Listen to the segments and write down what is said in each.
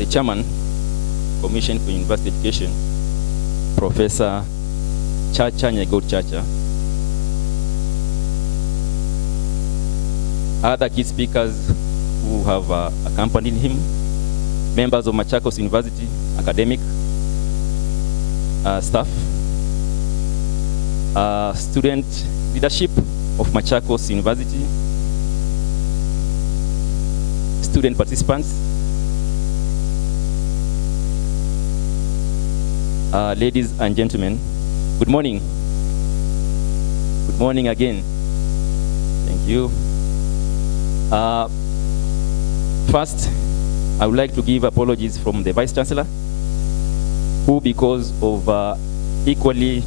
the Chairman, Commission for University Education, Professor Chacha. Other key speakers who have accompanied him, members of Machakos University, academic staff, student leadership of Machakos University, student participants, ladies and gentlemen, good morning. Good morning again. Thank you. First, I would like to give apologies from the Vice Chancellor, who, because of equally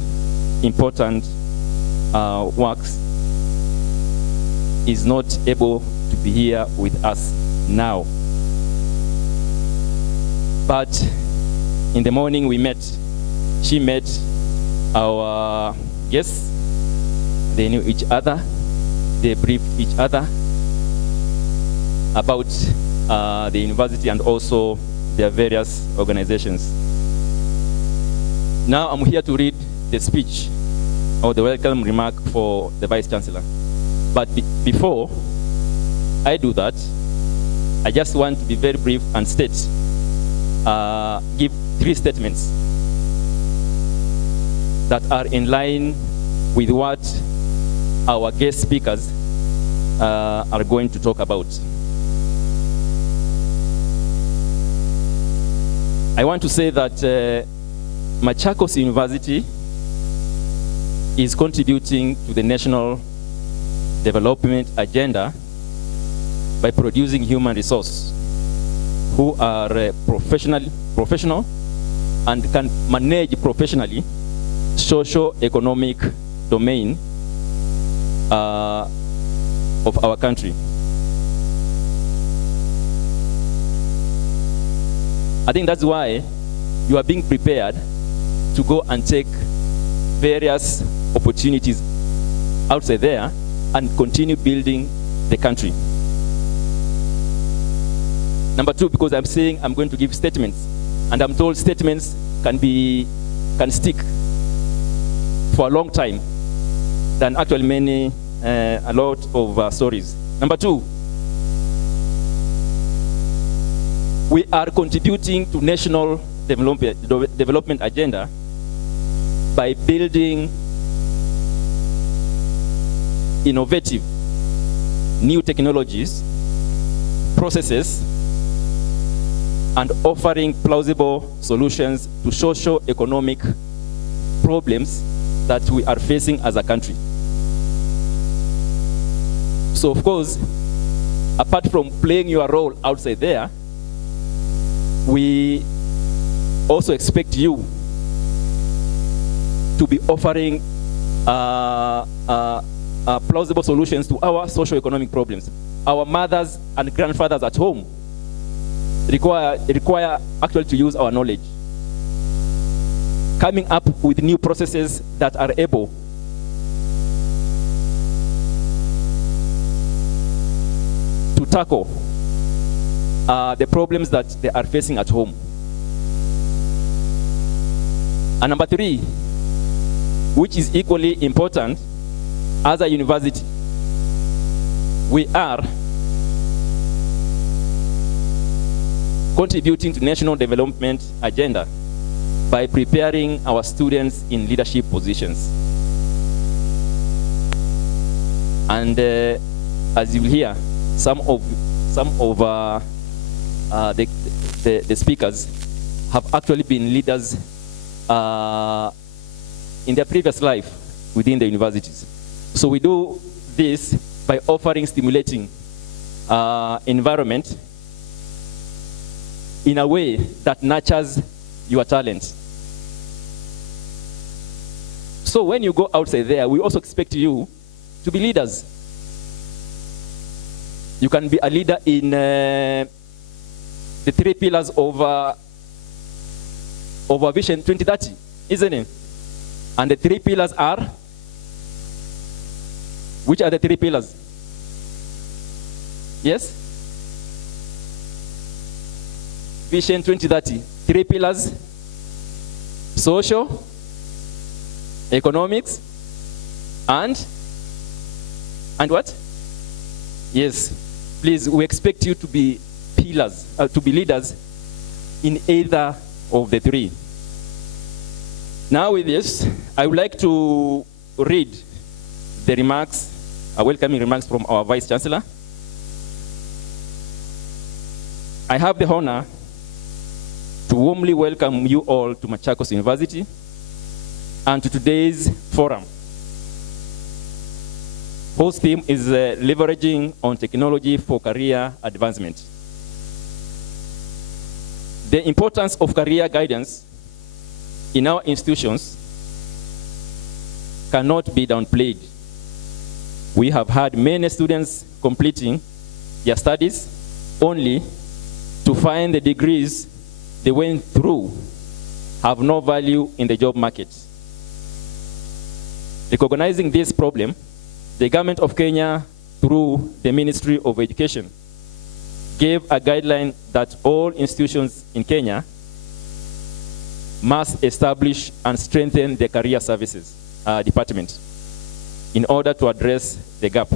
important works, is not able to be here with us now. But in the morning we met. She met our guests. They knew each other. They briefed each other about the university and also their various organizations. Now I'm here to read the speech or the welcome remark for the Vice Chancellor. But before I do that, I just want to be very brief and give 3 statements that are in line with what our guest speakers are going to talk about. I want to say that Machakos University is contributing to the national development agenda by producing human resources who are professional and can manage professionally socio-economic domain of our country. I think that's why you are being prepared to go and take various opportunities outside there and continue building the country. Number 2, because I'm saying I'm going to give statements, and I'm told statements can stick for a long time than actually a lot of stories. Number 2, we are contributing to national development agenda by building innovative new technologies, processes, and offering plausible solutions to socio-economic problems that we are facing as a country. So of course, apart from playing your role outside there, we also expect you to be offering plausible solutions to our socio-economic problems. Our mothers and grandfathers at home require actually to use our knowledge, coming up with new processes that are able to tackle the problems that they are facing at home. And number 3, which is equally important, as a university, we are contributing to national development agenda by preparing our students in leadership positions. And as you will hear, some of the speakers have actually been leaders in their previous life within the universities. So we do this by offering stimulating environment in a way that nurtures your talent. So when you go outside there, we also expect you to be leaders. You can be a leader in the 3 pillars of Vision 2030, isn't it? And the 3 pillars are, which are the 3 pillars? Yes? Vision 2030, 3 pillars: social, economics, and what? Yes, please, we expect you to be pillars, to be leaders in either of the 3. Now with this, I would like to read the remarks, welcoming remarks from our Vice Chancellor. I have the honor to warmly welcome you all to Machakos University and to today's forum, whose theme is leveraging on technology for career advancement. The importance of career guidance in our institutions cannot be downplayed. We have had many students completing their studies only to find the degrees they went through have no value in the job market. Recognizing this problem, the government of Kenya, through the Ministry of Education, gave a guideline that all institutions in Kenya must establish and strengthen the career services department in order to address the gap.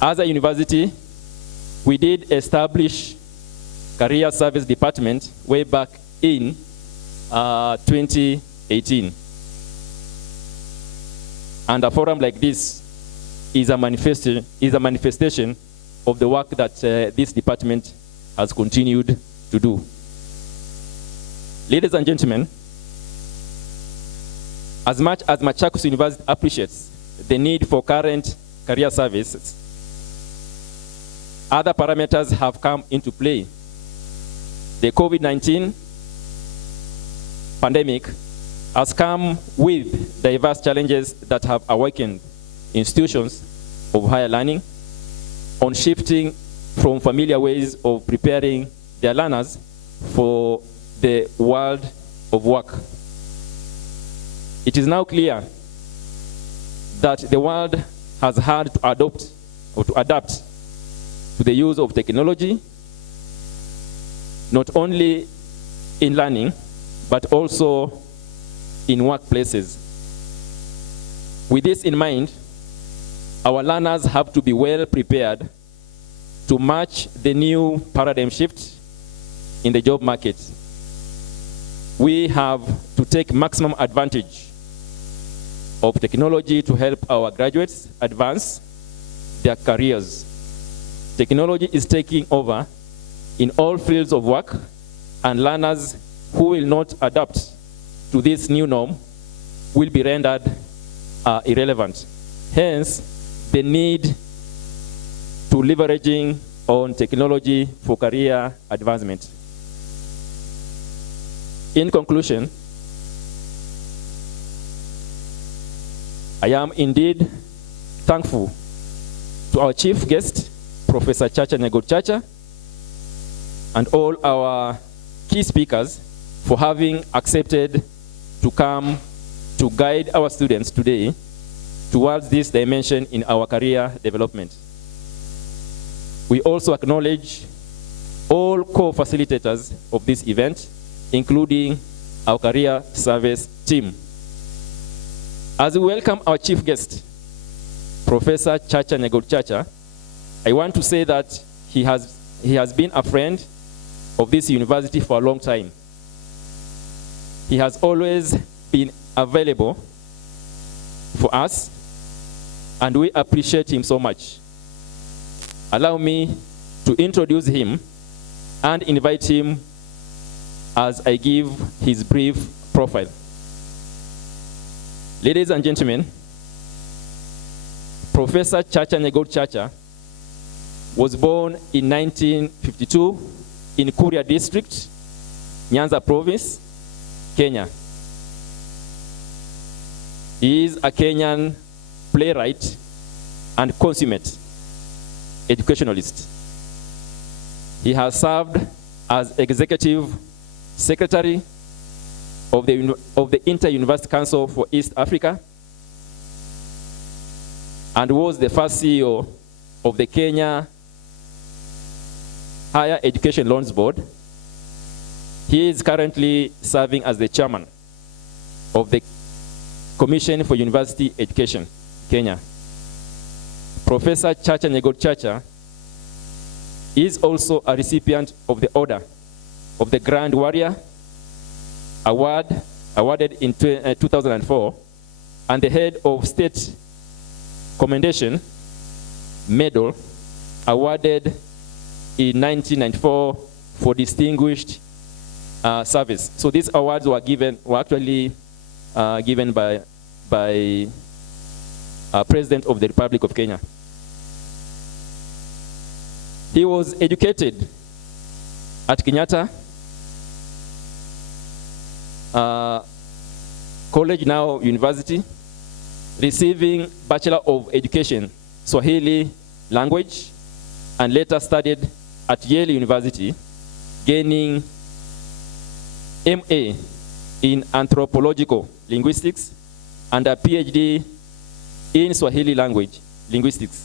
As a university, we did establish career service department way back in 2018. And a forum like this is a manifestation of the work that this department has continued to do. Ladies and gentlemen, as much as Machakos University appreciates the need for current career services, other parameters have come into play. The COVID-19 pandemic has come with diverse challenges that have awakened institutions of higher learning on shifting from familiar ways of preparing their learners for the world of work. It is now clear that the world has had to adopt or to adapt to the use of technology, not only in learning, but also in workplaces. With this in mind, our learners have to be well prepared to match the new paradigm shift in the job market. We have to take maximum advantage of technology to help our graduates advance their careers. Technology is taking over in all fields of work, and learners who will not adapt to this new norm will be rendered irrelevant. Hence, the need to leveraging on technology for career advancement. In conclusion, I am indeed thankful to our chief guest, Professor Chacha, and all our key speakers for having accepted to come to guide our students today towards this dimension in our career development. We also acknowledge all co-facilitators of this event, including our career service team. As we welcome our chief guest, Professor Chacha, I want to say that he has been a friend of this university for a long time. He has always been available for us, and we appreciate him so much. Allow me to introduce him and invite him as I give his brief profile. Ladies and gentlemen, Professor Chacha was born in 1952 in Kuria District, Nyanza Province, Kenya. He is a Kenyan playwright and consummate educationalist. He has served as executive secretary of the Inter-University Council for East Africa and was the first CEO of the Kenya Higher Education Loans Board He is currently serving as the chairman of the Commission for University Education, Kenya. Professor Chacha Nyegot Chacha is also a recipient of the Order of the Grand Warrior Award, awarded in 2004, and the Head of State Commendation Medal, awarded in 1994 for distinguished service. So these awards were actually given by President of the Republic of Kenya. He was educated at Kenyatta College, now University, receiving Bachelor of Education, Swahili language, and later studied at Yale University, gaining MA in Anthropological Linguistics and a PhD in Swahili language linguistics.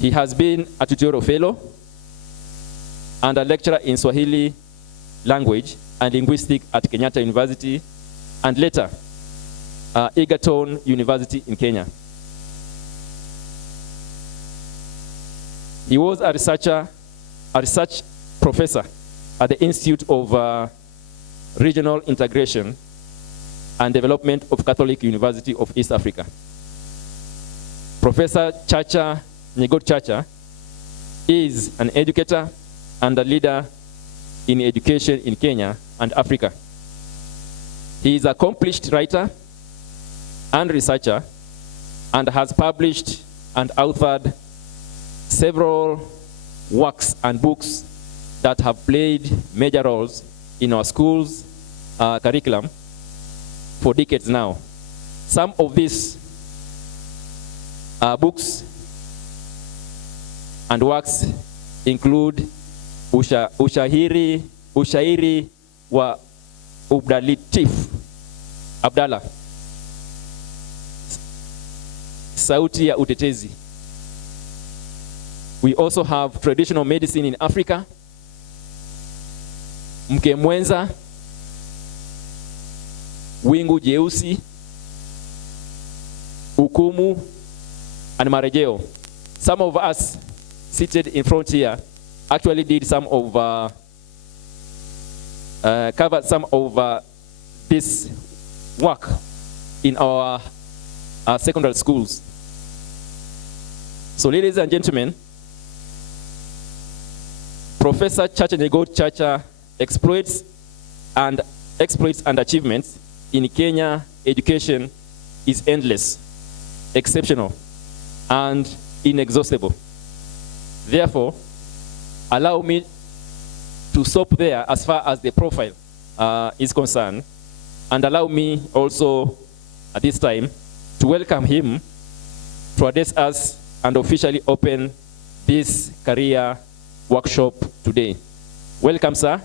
He has been a tutorial fellow and a lecturer in Swahili language and linguistics at Kenyatta University, and later Egerton University in Kenya. He was a research professor at the Institute of Regional Integration and Development of Catholic University of East Africa. Professor Chacha Nyegot Chacha is an educator and a leader in education in Kenya and Africa. He is an accomplished writer and researcher and has published and authored several works and books that have played major roles in our schools' curriculum for decades now. Some of these books and works include Ushairi wa Ubdalatif Abdallah, Sauti ya Utetezi. We also have Traditional Medicine in Africa, Mke Mwenza, Wingu Jeusi, Ukumu, and Marejeo. Some of us seated in front here actually did some of, covered some of this work in our secondary schools. So ladies and gentlemen, Professor Chacha Nyegot Chacha exploits and achievements in Kenya education is endless, exceptional, and inexhaustible. Therefore, allow me to stop there as far as the profile is concerned, and allow me also at this time to welcome him to address us and officially open this career workshop today. Welcome, sir.